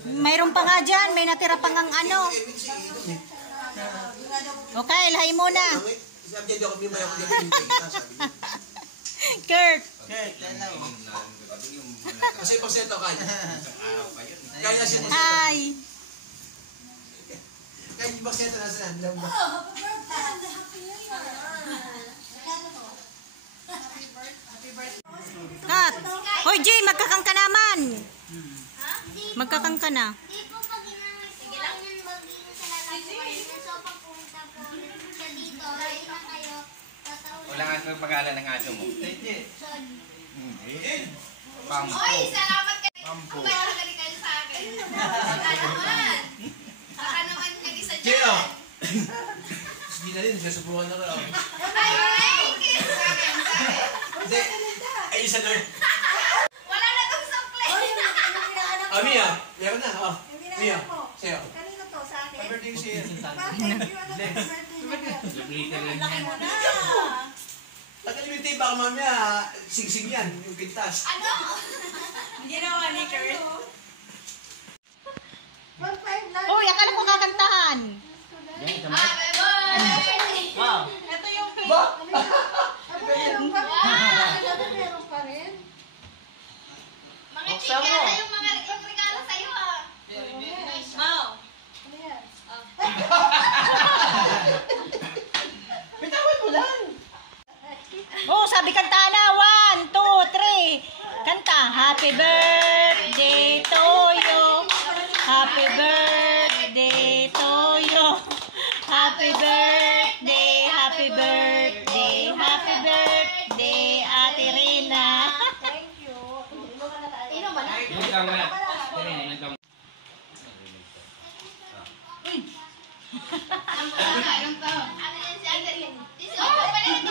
Mayroon pa nga dyan. May natira pang ang ano. Okay, lahay muna. Kurt. Kasi porsyento kaya. Kaya siya. Hi. Kaya yung porsyento na sila. Kat. Hoy, Jay, magkakang ka naman. Magkakang ka na. Hindi po pag sige lang yung magiging sa lalaki. So pag pumunta po siya dito, ayun na kayo. Wala nga ang pangalan ng aso mo. Pampo. Oy, salamat kayo. Pampo. Ang gano'n kayo sa akin. Saka naman nag-isa dyan. Jay, oh. Sige na rin, sasubukan na ka. Hindi. Ay, isa na. Wala na itong supply. Mia. Meron na. Mia. Sa'yo. Kanino to? Sa akin? Birthday siya. Thank you. Ano birthday niya? Nakalimutin baka mamaya, sigsig yan, yung pintas. Ano? Ginawa ni Kurt. Uy, akala ko kakantahan. Wow. Ito yung cake. Ba? Meron pa rin. Mga chika, yung mga regalo sa'yo ah. Wow. Ano yan? Bitawan mo lang. Oh, sabi kanta na. 1, 2, 3. Kanta. Happy birthday to you. Happy birthday to you. Happy birthday, happy birthday, happy birthday, Ate Rina. Thank you. Inom ba na? Ilang taon na? Ilang taon? Ano yan si Ate Rina?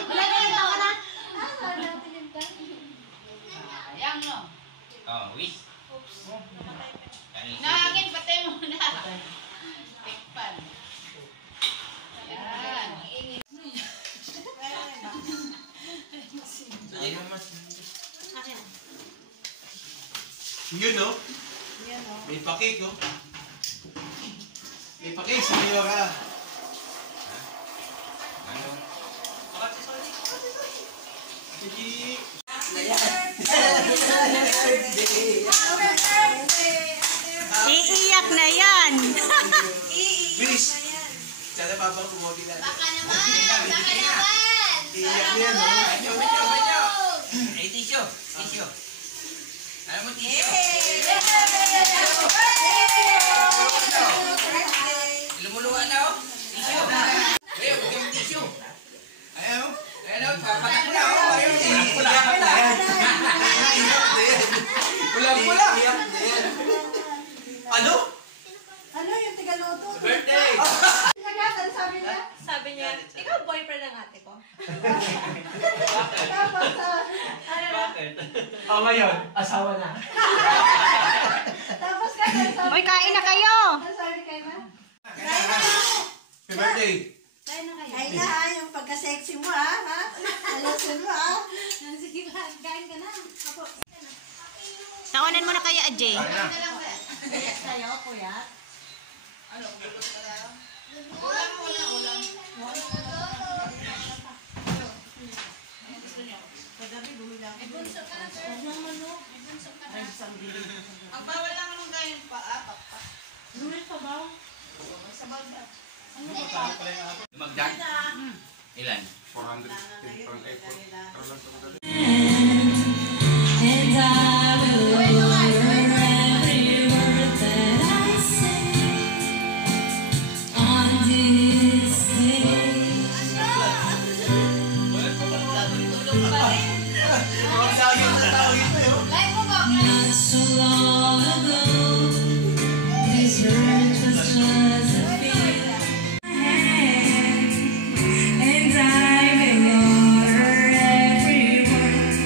Wala na yung tawa na. Yang no? Oh, wish. Nangangin, patay mo na. Tikpan. Yan. Yun, no? May pakik, no? May pakik sa iyo ka. Ano? Sige. Iiyak na yan. Bilis. Sana babang kumoti lang. Baka naman. Baka naman. Iiyak yan, no? Medyo. Ay, tisyo. Tisyo. Alam mo, tisyo. Lumuluwa na, oh. Tisyo. Ayaw, huwag yung tisyo. Ayaw. Ayaw, papatak mo na, oh. Ayaw, tisyo. Ulang-ulang. Ano? Ano yung tigaloto? Birthday! Ano sabi niya? Sabi niya, ikaw boyfriend ng ate ko. Tapos, Oh, ngayon, asawa na. tapos ka, sabi Uy, kain na kayo. ano sabi kayo na? Happy birthday! Kain na kayo. Kain na ha, yung pagka-sexy mo ha. Alasin mo ha. Sige ba? Kain ka na. Apo. Tawanan mo na kaya, Ajay. Sa'yo, kuya. Ano? Ulam muna, ulam. Kagabi, bumili ako. Ibunso ka na, sir. Ibunso ka na. Ang bawal lang nung ganyan pa, pa. Lulit pa ba? Sabaw na. Lumagdag? Ilan? 400 from airport. Ano lang sa madali? And I will honor every word that I say on this day. Not so long ago, this earth was just a field. And I will honor every word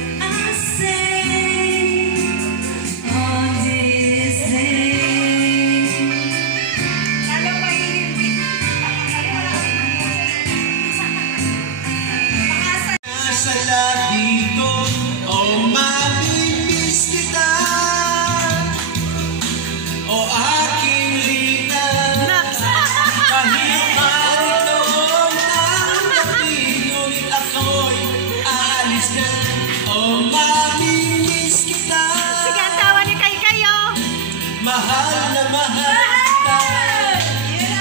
mahal na mahal kita.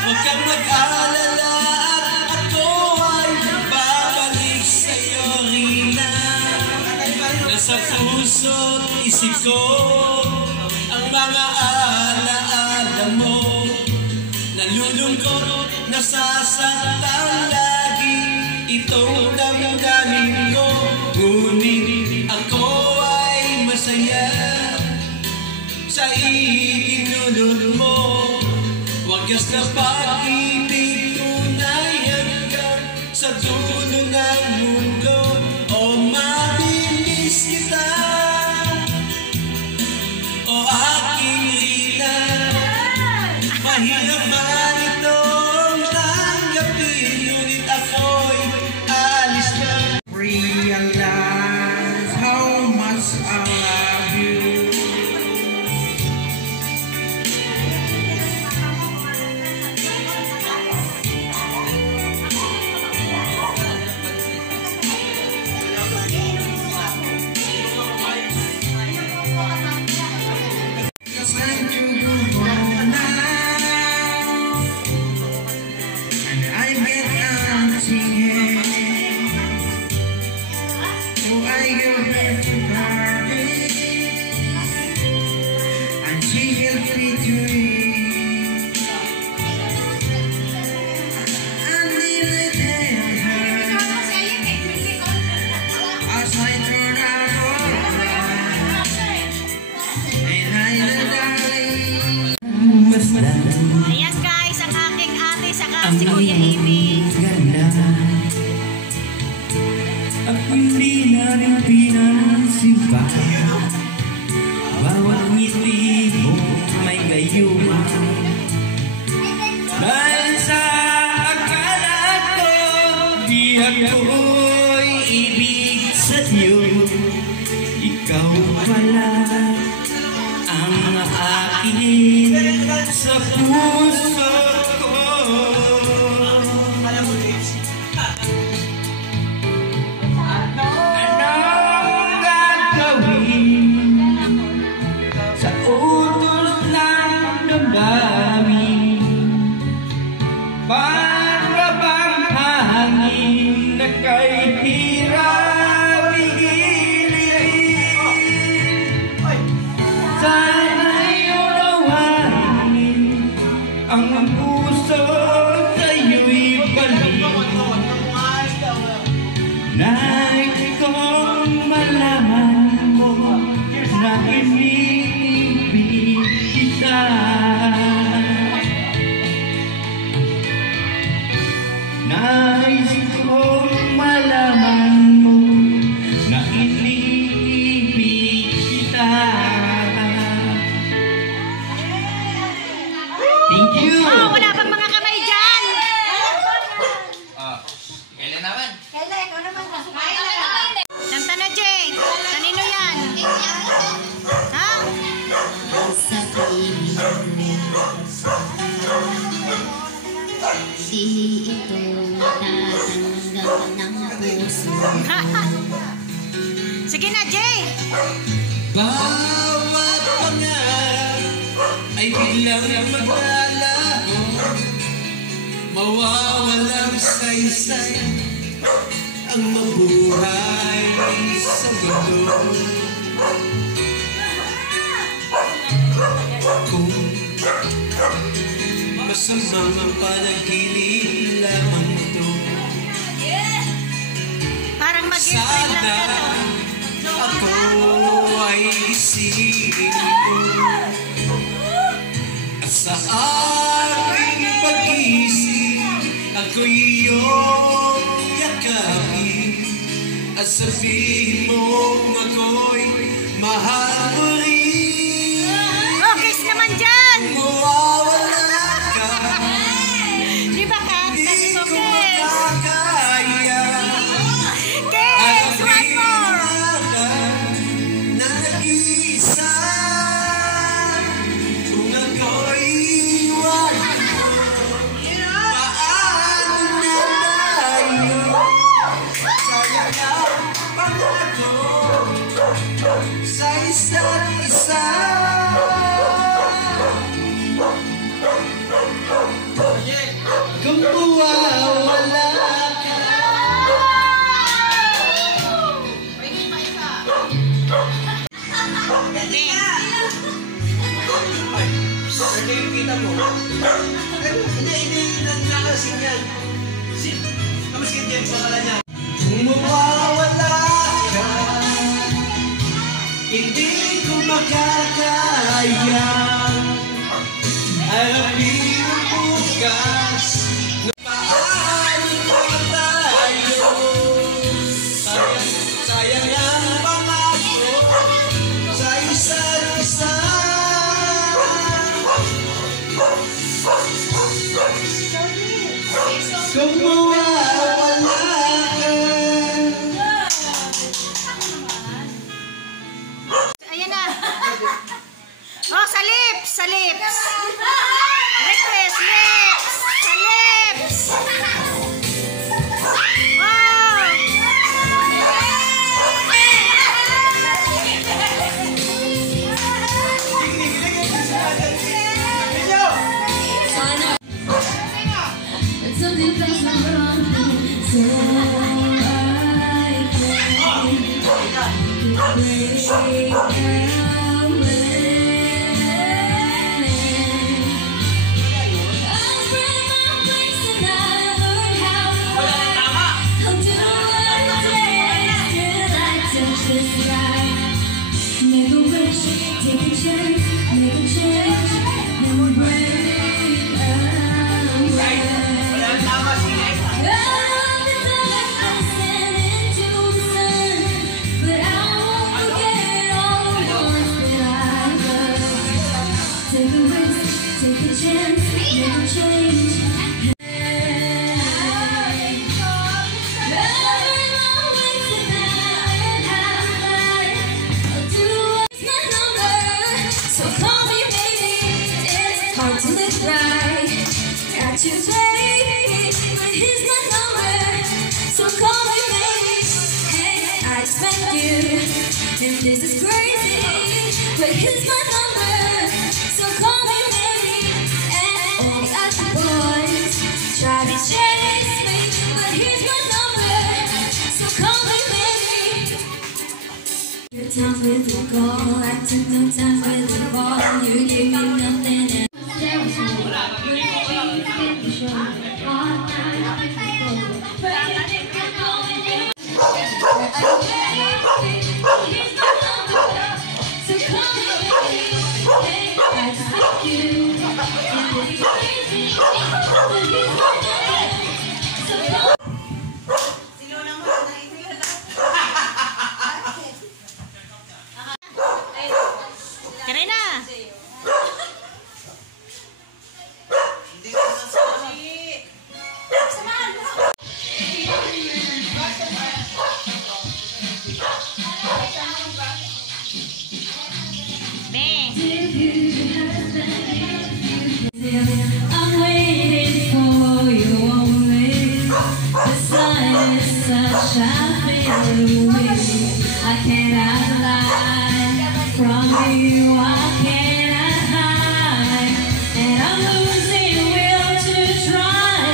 Huwag kang mag-alala at ako ay babalik sa'yo, Rina. Nasa puso't isip ko ang mga alaala mo. Nalulungkot, nasasaktan lagi itong damdamin ko. Ngunit ako ay masaya sa itinulot mo. Wagas na pag-ibig tunay hanggang sa dulo ng mundo. O mamimiss kita, o aking Rina. Mahirap man itong tanggapin, ngunit ako'y alis na. Realize how much I love you. It's time to go home now, and I get nothing here. So I go back to Paris, and she helps me to eat. And then I tell her, as I turn around, and I know, darling, Ayan guys, ang aking ate saka si Kuya Amy. at hindi na rin pinasiba. Bawat ngiti mo may gayuma. Dahil sa akala ko di ako'y ibig sa'yo, ikaw pala ang akin sa puso ko. Anong gagawin sa utos ng damdamin? Para bang hangin na kay hirap ihiling? Sana'y unawain ang puso sa'yo'y balik. Nais kong malaman mo na inibig kita. Nais kong malaman mo na inibig kita. Thank you! Oh, wala bang mga kamay dyan? Kailan naman? Kayla, ikaw naman na. Kanta na, Jay. Kanino yan? Ha? Sa pag-ibig di ito matatanggap ng puso. Sige na, Jay. Bawat pangarap ay biglang maglalaho, mawawalang saysay ang mabuhay sa mundo. Kung masamang panaginip lamang ito, Parang mag-imprint lang sana na to. ako ay isipin ko. At sa aking pag-isip, ako'y iyong yakapin. At sabihin mo ako'y mahal mo rin. Oh, kiss naman dyan. Mawawala ka, Di ba, Kat? di Sabi ko, ko kiss. makakaya. Kiss! One more! Na nag-iisa, kung ako'y iwan mo, paano na tayo? Sayang ang pangako sa isa't isa. Ay, ito yung kita mo. Hindi nakasing yan. Kamaskin yan, pangalan niya. Mawawala ka, hindi ko makakaya. Alapin ang bukas, na paano pa tayo. Sayang ang pangako sa isa't isa. Kung mawawala ka. Ayan na. Oh, sa lips! Sa lips! Request, lips! Sa lips! Oh! Something feels wrong, so I can't break away. I'll bring my wings and I learn how to do what it takes till I touch the sky. Make a wish, take a chance, make a change, and break away. Take a chance, make a change. So call me baby, it's hard to live right. Got you baby, but here's my number. So call me baby, hey, I expect you. And this is crazy, but here's my number. So call me baby, and all the other boys try to chase me, but here's my number. So call me baby. Your time with the goal, I took no time with the ball. You gave me nothing and Karina! I'm waiting for you only. The sun is such a feeling away. I cannot lie from you. I cannot hide, and I'm losing will to try.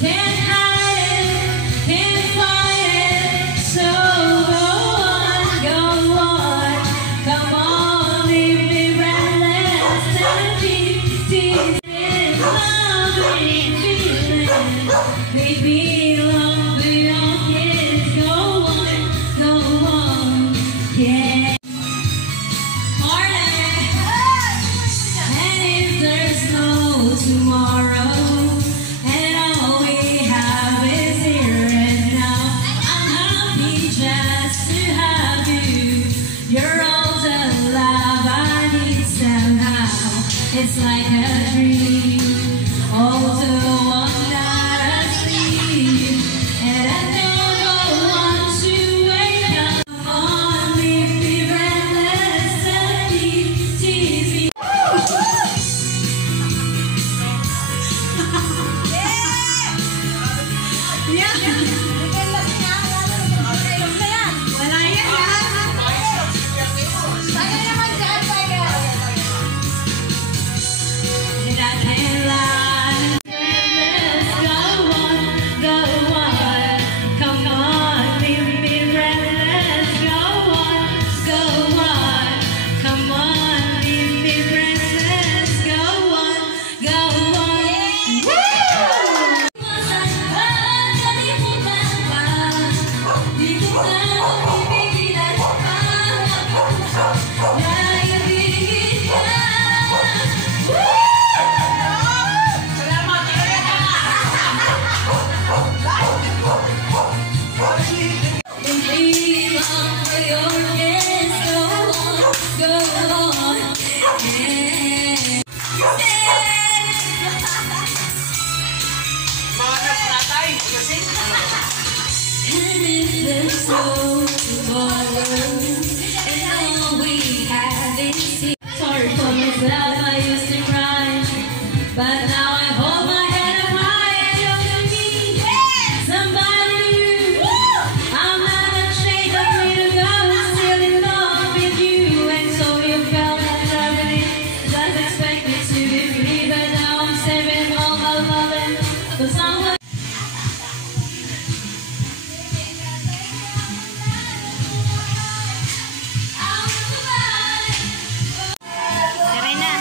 Can't hide it, can't fight it. So go on, come on, leave me breathless and tease. Baby, long beyond kids, go on, yeah. And if there's no tomorrow, and all we have is here and now, I'm happy just to have you. You're all the love I need somehow. It's like a dream. Oh, the one that I sleep, and I don't want to wake up. Come on, leave me breathless and tease me. Sorry for myself, I used to cry, but now I hold my head up high and look at me. Somebody new. I'm not ashamed of me to go, still in love with you. And so you felt that lovely, just expect me to be free, but now I'm saving all my loving for someone. Tara na.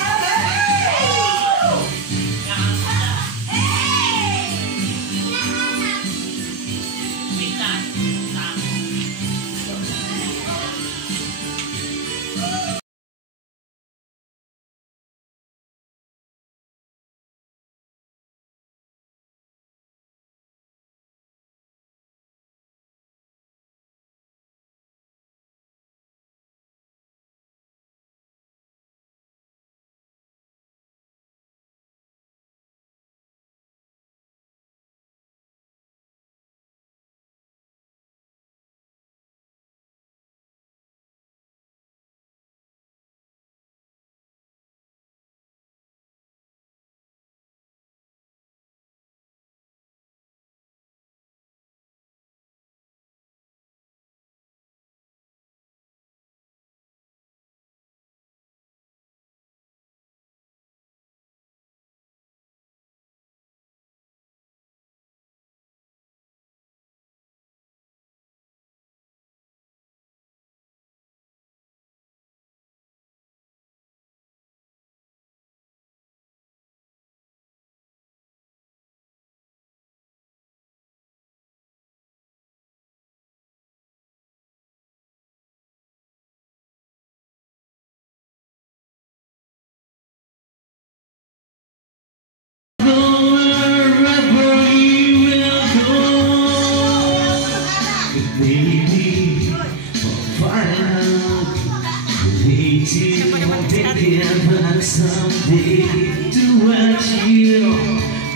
Someday to watch you,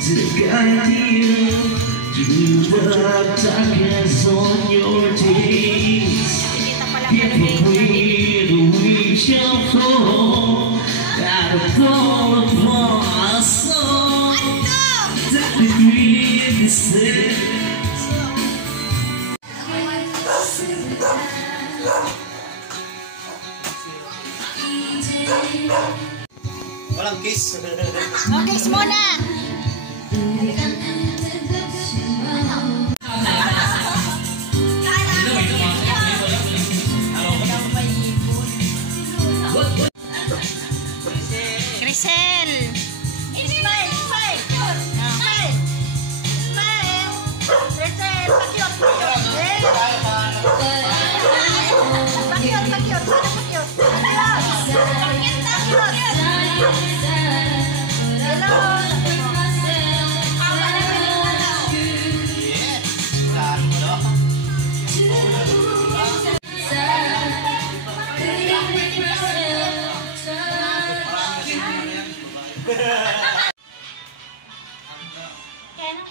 to guide you through the darkness on your days. If we shall fall out of all of our soul, that we really say. Walang kiss. Okay, muna. Crisel. Smile! Smile! Smile! Smile! Crisel, pakyot! Pakyot, pakyot! Pakyot!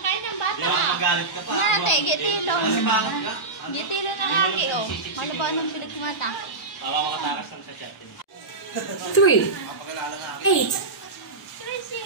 Kaya ng bata ka. Magalit ka pa. Nate, gitilo. Kasi bakit ka? Gitilo na laki, oh. Ano ba nung pinagkumata? Tawa makataras lang sa chat. 3, 8. Crazy!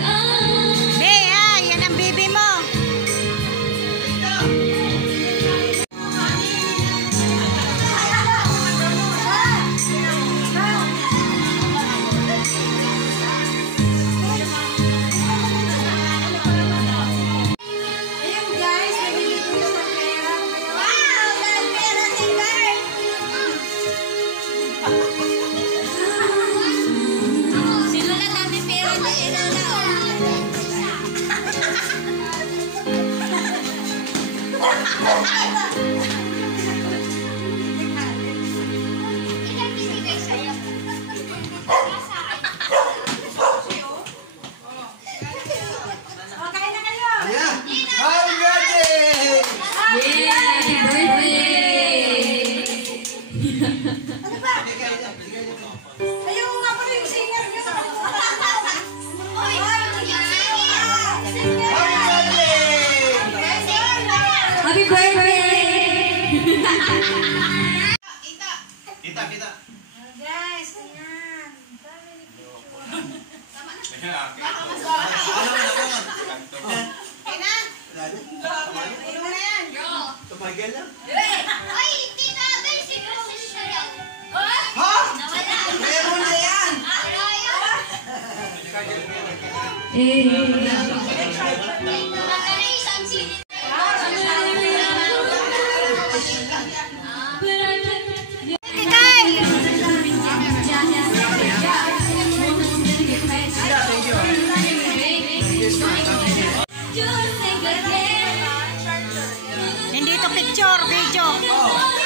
Oh Ilan binigay sa'yo? O, kain na kayo. Ayan. Happy birthday! Yeah, happy birthday! Ano ba? Ayaw nga pala yung singer niyo. Uy! Happy birthday! Kita, kita. Guys, ayan. Tumagel lang. Ay, tita, may siguro siya lang. Ha? Nawala. Meron na yan! Wala yan. Magkano yung isang sili? Hindi ito picture, video.